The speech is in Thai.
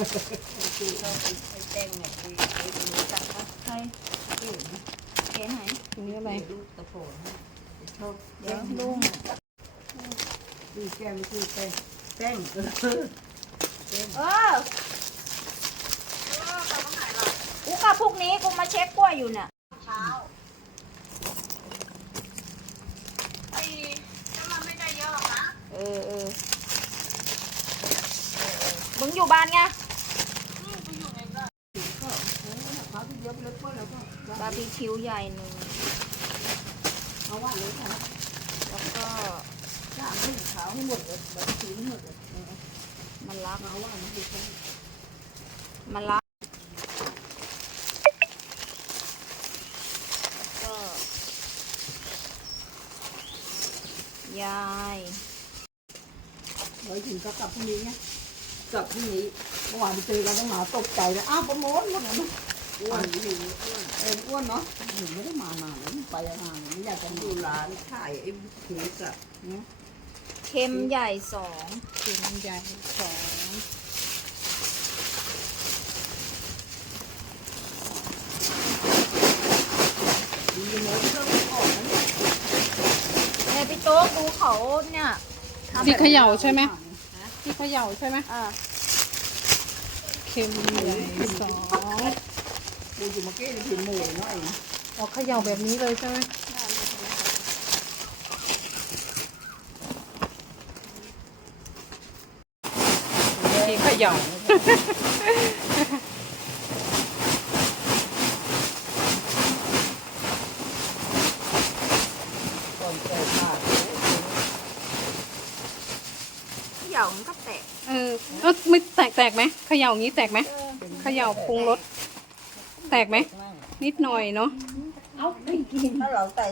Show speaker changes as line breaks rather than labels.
ใคร
เก่งนะ
เก๋ไหน
อันนี้อะไร
ลูกตะโพนชอบ
เดี๋ยวลุง
คือแก้มคือแป้งแป้งเออ
เออกูกับพวกนี้กูมาเช็คกล้วยอยู่เนี่ย
เช้าไอ้ถ้ามันไม่ได้เยอะหรอกนะ
เออเออมึงอยู่บ้านไง
บา
ร์บีคิวใหญ่หนึ่ง
เอาว่าเลยค่ะ
แล้วก็
จ้างให้ขาวให้หมดเลยแบบสีหมดเลย
มันรัก
เอาว่ามันดี
มันรักแล้วก็ยาย
ไว้ถึงก็กลับพรุ่งนี้ไงกลับพรุ่งนี้เมื่อวานไปเจอกันต้องมาตกใจเลยอ้าวประโมทมันนะอ้วน อ้วนเอออ้วนเนาะหนูไม่ได้มานานแล้วไปนานไม่อยากจะดูร้านขายไอ้เค้กอะเนี่ย
เค็มใหญ่สอง
เป็นใหญ่สอง
ดีเลยที่เราออกนะเนี่ย
เนี่พี่โต๊ะดูเขาเนี่ยทำ
ที่เขย่าใช่ไหมที่เขย่าใช่ไหม
อ่า
เค็มใหญ่สอง
ดูอยู่เมื่อกี้ในพิมพ์หมูเนาะไอ้
อ๋อเขย่าแบบนี้เลยใช่ไหมที่เขย่า
ก่อนแต่ขาด
เหย่ามันก็แตก
เออเออไม่แตกแตกไหมเขย่าอย่างนี้แตกไหมเขย่าปรุงรส แตกไหม นิดหน่อยเนาะ
ถ้าเราใส่